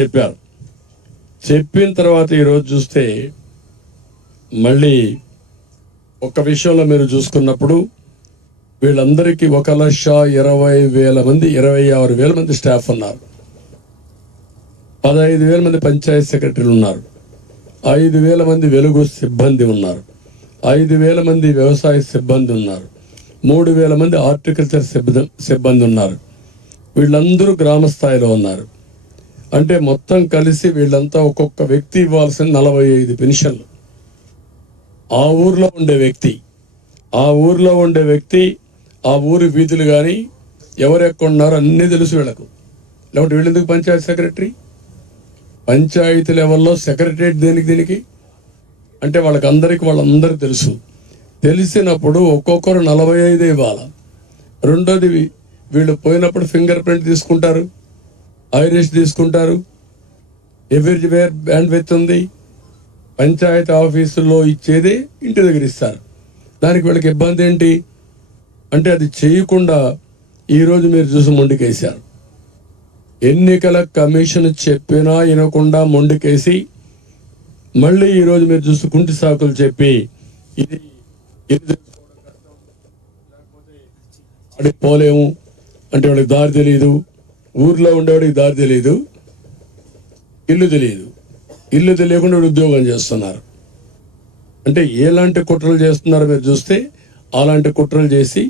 చెప్పారు. చెప్పిన తర్వాత ఈరోజు చూస్తే మళ్ళీ ఒక విషయంలో మీరు చూసుకున్నప్పుడు వీళ్ళందరికీ 1,20,000 మంది 26,000 మంది స్టాఫ్ ఉన్నారు. 15,000 మంది పంచాయతీ సెక్రటరీలు ఉన్నారు. 5,000 మంది వెలుగు సిబ్బంది ఉన్నారు. 5,000 మంది వ్యవసాయ సిబ్బంది ఉన్నారు. 3,000 మంది హార్టికల్చర్ సిబ్బంది ఉన్నారు. వీళ్ళందరూ గ్రామ స్థాయిలో ఉన్నారు. అంటే మొత్తం కలిసి వీళ్ళంతా ఒక్కొక్క వ్యక్తి ఇవ్వాల్సిన 45 పెన్షన్లు. ఆ ఊర్లో ఉండే వ్యక్తి ఆ ఊరి వీధులు కానీ ఎవరెక్కడున్నారో అన్నీ తెలుసు వీళ్ళకు. లేకపోతే వీళ్ళెందుకు పంచాయతీ సెక్రటరీ? పంచాయతీ లెవెల్లో సెక్రటరేట్ దీనికి అంటే వాళ్ళందరూ తెలుసు. తెలిసినప్పుడు ఒక్కొక్కరు 45 ఇవ్వాలి. రెండోది వీళ్ళు పోయినప్పుడు ఫింగర్ ప్రింట్ తీసుకుంటారు, ఐరిష్ తీసుకుంటారు. ఎవ్రీవేర్ బ్యాండ్ విత్ ఉంది. పంచాయతీ ఆఫీసుల్లో ఇచ్చేది ఇంటి దగ్గర ఇస్తారు. దానికి వీళ్ళకి ఇబ్బంది ఏంటి అంటే అది చేయకుండా ఈరోజు మీరు చూసి మొండికేశారు. ఎన్నికల కమిషన్ చెప్పినా వినకుండా మొండికేసి మళ్ళీ ఈరోజు మీరు చూసి కుంటి సాకులు చెప్పి ఇది పోలేము అంటే వాడికి దారి తెలియదు, ఊర్లో ఉండేవాడికి దారి తెలియదు, ఇల్లు తెలియకుండా ఉద్యోగం చేస్తున్నారు. అంటే ఎలాంటి కుట్రలు చేస్తున్నారో మీరు చూస్తే అలాంటి కుట్రలు చేసి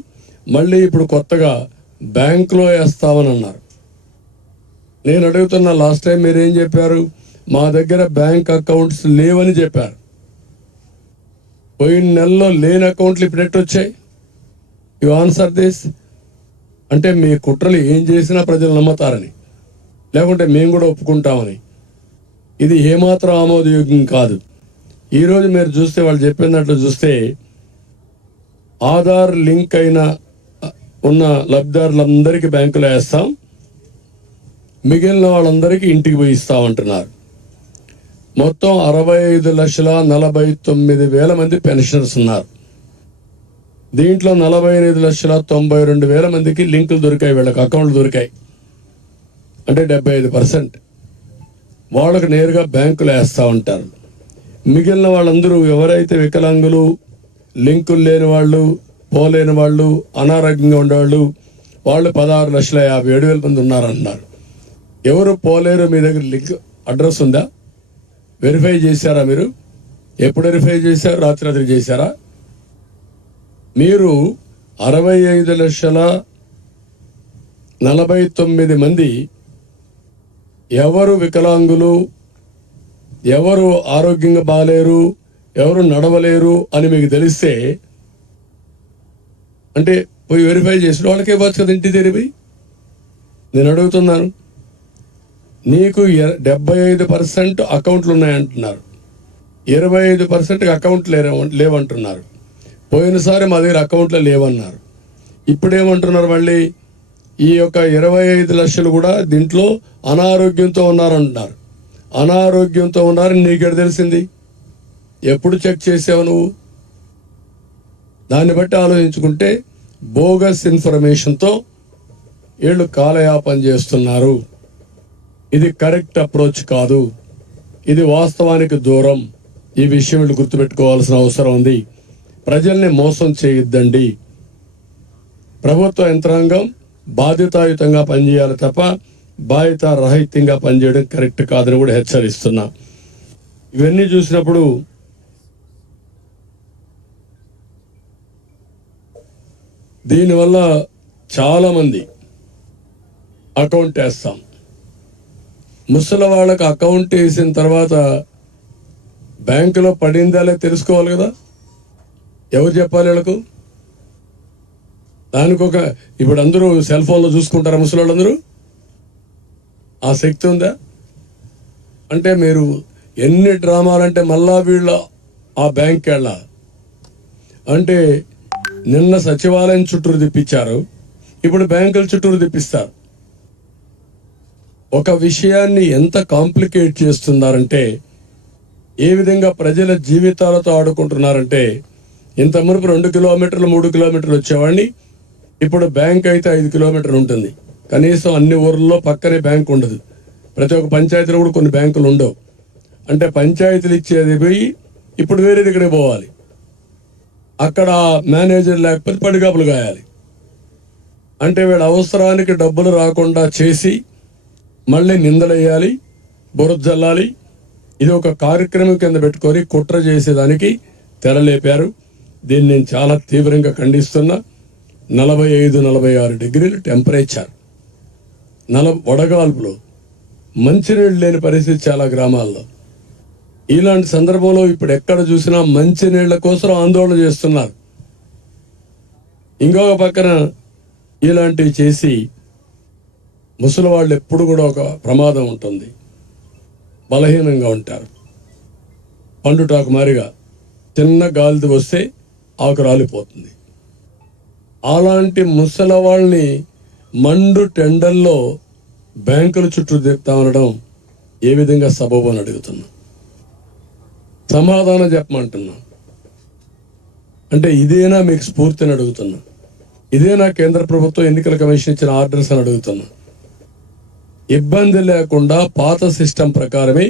మళ్ళీ ఇప్పుడు కొత్తగా బ్యాంకులో వేస్తామని అన్నారు. నేను అడుగుతున్నా, లాస్ట్ టైం మీరేం చెప్పారు? మా దగ్గర బ్యాంక్ అకౌంట్స్ లేవని చెప్పారు. పోయిన నెలలో లేని అకౌంట్లు ఇప్పుడు ఎట్టొచ్చాయి? You answer this. అంటే మీ కుట్రలు ఏం చేసినా ప్రజలు నమ్ముతారని, లేకుంటే మేము కూడా ఒప్పుకుంటామని. ఇది ఏమాత్రం ఆమోదయోగ్యం కాదు. ఈరోజు మీరు చూస్తే వాళ్ళు చెప్పినట్లు చూస్తే ఆధార్ లింక్ అయిన ఉన్న లబ్ధిదారులందరికీ బ్యాంకులో వేస్తాం, మిగిలిన వాళ్ళందరికీ ఇంటికి పోయి ఇస్తామంటున్నారు. మొత్తం 65,49,000 మంది పెన్షనర్స్ ఉన్నారు. దీంట్లో 45,92,000 మందికి లింకులు దొరికాయి, వీళ్ళకి అకౌంట్లు దొరికాయి. అంటే 75% వాళ్ళకు నేరుగా బ్యాంకులు వేస్తూ ఉంటారు. మిగిలిన వాళ్ళందరూ ఎవరైతే వికలాంగులు, లింకులు లేని వాళ్ళు, పోలేని వాళ్ళు, అనారోగ్యంగా ఉండేవాళ్ళు, వాళ్ళు 16,57,000 మంది ఉన్నారంటున్నారు. ఎవరు పోలేరు? మీ దగ్గర లింక్ అడ్రస్ ఉందా? వెరిఫై చేశారా? మీరు ఎప్పుడు వెరిఫై చేశారు? రాత్రి చేశారా? మీరు 65,49,000 మంది ఎవరు వికలాంగులు, ఎవరు ఆరోగ్యంగా బాలేరు, ఎవరు నడవలేరు అని మీకు తెలిస్తే అంటే పోయి వెరిఫై చేసిన వాళ్ళకే ఇవ్వచ్చు కదా ఇంటి తెరిపి. నేను అడుగుతున్నాను, నీకు 75% అకౌంట్లు ఉన్నాయంటున్నారు, 25% అకౌంట్లు లేవంటున్నారు. పోయినసారి మా దగ్గర అకౌంట్లో లేవన్నారు. ఇప్పుడేమంటున్నారు? మళ్ళీ ఈ యొక్క 25 లక్షలు కూడా దీంట్లో అనారోగ్యంతో ఉన్నారంటున్నారు. అనారోగ్యంతో ఉన్నారని నీకెడ తెలిసింది? ఎప్పుడు చెక్ చేసావు నువ్వు? దాన్ని బట్టి ఆలోచించుకుంటే బోగస్ ఇన్ఫర్మేషన్తో వీళ్ళు కాలయాపన చేస్తున్నారు. ఇది కరెక్ట్ అప్రోచ్ కాదు, ఇది వాస్తవానికి దూరం. ఈ విషయం వీళ్ళు గుర్తుపెట్టుకోవాల్సిన అవసరం ఉంది. ప్రజల్ని మోసం చేయొద్దండి. ప్రభుత్వ యంత్రాంగం బాధ్యతాయుతంగా పనిచేయాలి తప్ప బాధ్యత రహితంగా పనిచేయడం కరెక్ట్ కాదని కూడా హెచ్చరిస్తున్నా. ఇవన్నీ చూసినప్పుడు దీనివల్ల చాలామంది అకౌంట్ వేస్తాం. ముసలి వాళ్ళకి అకౌంట్ వేసిన తర్వాత బ్యాంకులో పడిందా లేదా తెలుసుకోవాలి కదా. ఎవరు చెప్పాలి వీళ్ళకు? దానికి ఇప్పుడు అందరూ సెల్ ఫోన్లో చూసుకుంటారా ముసలి వాళ్ళందరూ? ఆ శక్తి ఉందా? అంటే మీరు ఎన్ని డ్రామాలంటే మళ్ళా వీళ్ళు ఆ బ్యాంక్కి వెళ్ళాలి అంటే నిన్న సచివాలయం చుట్టూరు తిప్పించారు, ఇప్పుడు బ్యాంకుల చుట్టూరు తిప్పిస్తారు. ఒక విషయాన్ని ఎంత కాంప్లికేట్ చేస్తున్నారంటే, ఏ విధంగా ప్రజల జీవితాలతో ఆడుకుంటున్నారంటే, ఇంత మునుపు 2 కిలోమీటర్లు 3 కిలోమీటర్లు వచ్చేవాడిని, ఇప్పుడు బ్యాంక్ అయితే 5 కిలోమీటర్లు ఉంటుంది. కనీసం అన్ని ఊర్లలో పక్కనే బ్యాంక్ ఉండదు. ప్రతి ఒక్క పంచాయతీలో కూడా కొన్ని బ్యాంకులు ఉండవు. అంటే పంచాయతీలు ఇచ్చేది పోయి ఇప్పుడు వేరే దగ్గరికి పోవాలి. అక్కడ మేనేజర్ లేకపోతే పడిగాపులు గాయాలి. అంటే వీళ్ళ అవసరానికి డబ్బులు రాకుండా చేసి మళ్ళీ నిందలేయాలి, బురద జల్లాలి. ఇది ఒక కార్యక్రమం కింద పెట్టుకొని కుట్ర చేసేదానికి తెరలేపారు. దీన్ని నేను చాలా తీవ్రంగా ఖండిస్తున్నా. 45-46 డిగ్రీలు టెంపరేచర్, వడగాల్పులు, మంచినీళ్ళు లేని పరిస్థితి చాలా గ్రామాల్లో. ఇలాంటి సందర్భంలో ఇప్పుడు ఎక్కడ చూసినా మంచినీళ్ల కోసం ఆందోళన చేస్తున్నారు. ఇంకొక పక్కన ఇలాంటివి చేసి ముసలి వాళ్ళు ఎప్పుడు కూడా ఒక ప్రమాదం ఉంటుంది, బలహీనంగా ఉంటారు. పండుటాకు మారిగా చిన్న గాలి వస్తే ఆకు రాలిపోతుంది. అలాంటి ముసలి వాళ్ళని మండు టెండర్లో బ్యాంకుల చుట్టూ తిప్పుతా ఉండడం ఏ విధంగా సబబు అని అడుగుతున్నా. సమాధానం చెప్పమంటున్నా. అంటే ఇదేనా మీకు స్ఫూర్తిని అడుగుతున్నా. ఇదేనా కేంద్ర ప్రభుత్వం ఎన్నికల కమిషన్ ఇచ్చిన ఆర్డర్స్ అని అడుగుతున్నా. ఇబ్బంది లేకుండా పాత సిస్టమ్ ప్రకారమే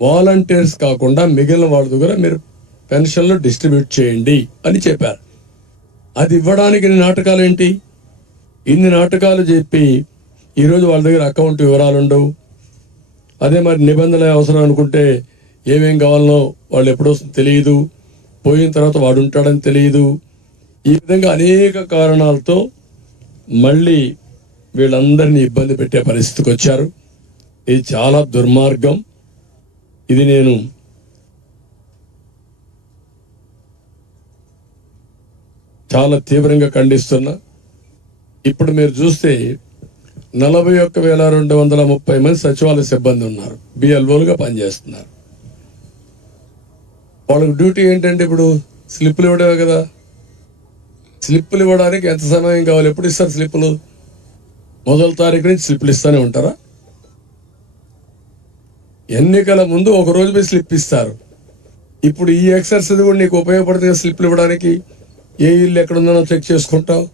వాలంటీర్స్ కాకుండా మిగిలిన వాళ్ళ దగ్గర మీరు పెన్షన్లు డిస్ట్రిబ్యూట్ చేయండి అని చెప్పారు. అది ఇవ్వడానికి ఇన్ని నాటకాలు ఏంటి? ఇన్ని నాటకాలు చెప్పి ఈరోజు వాళ్ళ దగ్గర అకౌంట్ వివరాలు ఉండవు. అదే మరి నిబంధనలు అవసరం అనుకుంటే ఏమేం కావాలనో వాళ్ళు ఎప్పుడో తెలియదు, పోయిన తర్వాత వాడు ఉంటాడని తెలియదు. ఈ విధంగా అనేక కారణాలతో మళ్ళీ వీళ్ళందరినీ ఇబ్బంది పెట్టే పరిస్థితికి వచ్చారు. ఇది చాలా దుర్మార్గం. ఇది నేను చాలా తీవ్రంగా ఖండిస్తున్నా. ఇప్పుడు మీరు చూస్తే 41,230 మంది సచివాలయ సిబ్బంది ఉన్నారు, బిఎల్ఓలుగా పనిచేస్తున్నారు. వాళ్ళకి డ్యూటీ ఏంటంటే ఇప్పుడు స్లిప్పులు ఇవ్వడమే కదా. స్లిప్పులు ఇవ్వడానికి ఎంత సమయం కావాలి? ఎప్పుడు ఇస్తారు స్లిప్పులు? మొదటి తారీఖు నుంచి స్లిప్పులు ఇస్తూనే ఉంటారా? ఎన్నికల ముందు ఒక రోజు పోయి స్లిప్ ఇస్తారు. ఇప్పుడు ఈ ఎక్సర్సైజ్ కూడా నీకు ఉపయోగపడుతుంది. స్లిప్లు ఇవ్వడానికి ఏ ఇల్లు ఎక్కడుందో చెక్ చేసుకుంటావు.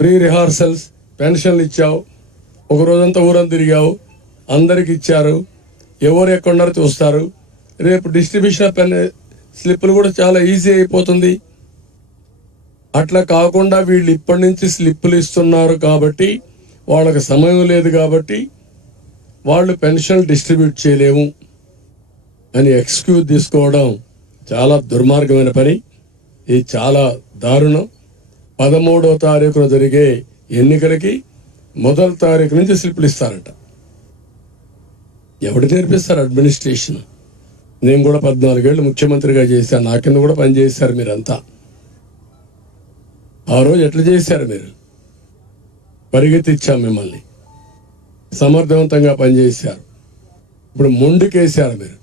ప్రీ రిహార్సల్స్, పెన్షన్లు ఇచ్చావు, ఒక రోజంతా ఊరంతా తిరిగావు, అందరికి ఇచ్చారు, ఎవరు ఎక్కడున్నారో చూస్తారు. రేపు డిస్ట్రిబ్యూషన్ ఆఫ్ స్లిప్పులు కూడా చాలా ఈజీ అయిపోతుంది. అట్లా కాకుండా వీళ్ళు ఇప్పటి నుంచి స్లిప్పులు ఇస్తున్నారు కాబట్టి, వాళ్ళకి సమయం లేదు కాబట్టి వాళ్ళు పెన్షన్ డిస్ట్రిబ్యూట్ చేయలేము అని ఎక్స్క్యూజ్ తీసుకోవడం చాలా దుర్మార్గమైన పని. ఇది చాలా దారుణం. 13వ తారీఖున జరిగే ఎన్నికలకి మొదటి తారీఖు నుంచి స్లిప్పులు ఇస్తారంట. ఎవడు నేర్పిస్తారు అడ్మినిస్ట్రేషన్? నేను కూడా 14 ఏళ్ళు ముఖ్యమంత్రిగా చేశాను, నా కింద కూడా పనిచేశారు మీరంతా. ఆ రోజు ఎట్లా చేశారు మీరు? పరిగెత్తిచ్చాం మిమ్మల్ని, సమర్థవంతంగా పనిచేశారు. ఇప్పుడు మొండికేశారు మీరు.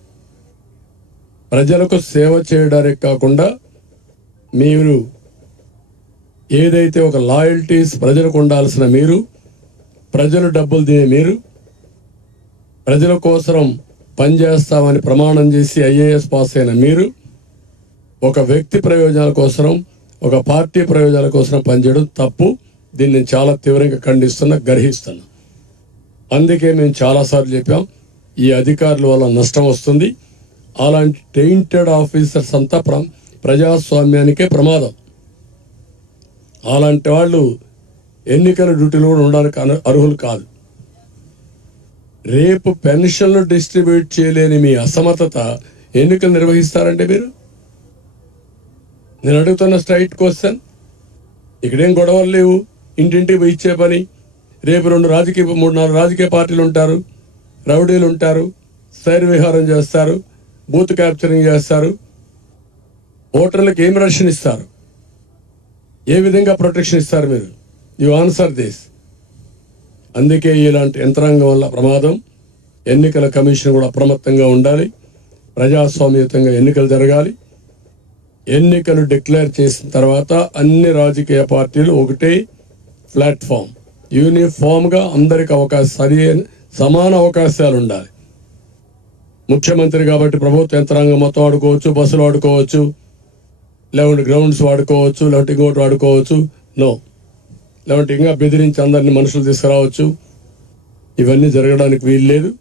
ప్రజలకు సేవ చేయడానికి కాకుండా మీరు ఏదైతే ఒక లాయల్టీస్ ప్రజలకు ఉండాల్సిన మీరు, ప్రజలు డబ్బులు తినే మీరు, ప్రజల కోసం పనిచేస్తామని ప్రమాణం చేసి ఐఏఎస్ పాస్ అయిన మీరు ఒక వ్యక్తి ప్రయోజనాల కోసం, ఒక పార్టీ ప్రయోజనాల కోసం పనిచేయడం తప్పు. దీన్ని నేను చాలా తీవ్రంగా ఖండిస్తున్నా, గర్హిస్తున్నా. అందుకే మేము చాలాసార్లు చెప్పాం, ఈ అధికారుల వల్ల నష్టం వస్తుంది. అలాంటి టెయింటెడ్ ఆఫీసర్స్ అంతా ప్రజాస్వామ్యానికే ప్రమాదం. అలాంటి వాళ్ళు ఎన్నికల డ్యూటీలో కూడా ఉండడానికి అర్హులు కాదు. రేపు పెన్షన్లు డిస్ట్రిబ్యూట్ చేయలేని మీ అసమర్థత ఎన్నికలు నిర్వహిస్తారంటే మీరు? నేను అడుగుతున్న స్ట్రైట్ క్వశ్చన్. ఇక్కడేం గొడవలు లేవు, ఇంటింటికి పోయి ఇచ్చే పని. రేపు 3-4 రాజకీయ పార్టీలు ఉంటారు, రౌడీలు ఉంటారు, సైర్ విహారం చేస్తారు, బూత్ క్యాప్చరింగ్ చేస్తారు. ఓటర్లకు ఏం రక్షణ ఇస్తారు? ఏ విధంగా ప్రొటెక్షన్ ఇస్తారు మీరు? You answer this. అందుకే ఇలాంటి యంత్రాంగం వల్ల ప్రమాదం. ఎన్నికల కమిషన్ కూడా అప్రమత్తంగా ఉండాలి. ప్రజాస్వామ్యయుతంగా ఎన్నికలు జరగాలి. ఎన్నికలు డిక్లేర్ చేసిన తర్వాత అన్ని రాజకీయ పార్టీలు ఒకటే ప్లాట్ఫామ్, యూనిఫామ్గా అందరికి సమాన అవకాశాలు ఉండాలి. ముఖ్యమంత్రి కాబట్టి ప్రభుత్వ యంత్రాంగం మొత్తం వాడుకోవచ్చు, బస్సులు వాడుకోవచ్చు, లేకుంటే గ్రౌండ్స్ వాడుకోవచ్చు, లేకుంటే ఇంకోటి వాడుకోవచ్చు. నో, లేకుంటే ఇంకా బెదిరించి అందరినీ మనుషులు తీసుకురావచ్చు. ఇవన్నీ జరగడానికి వీల్లేదు.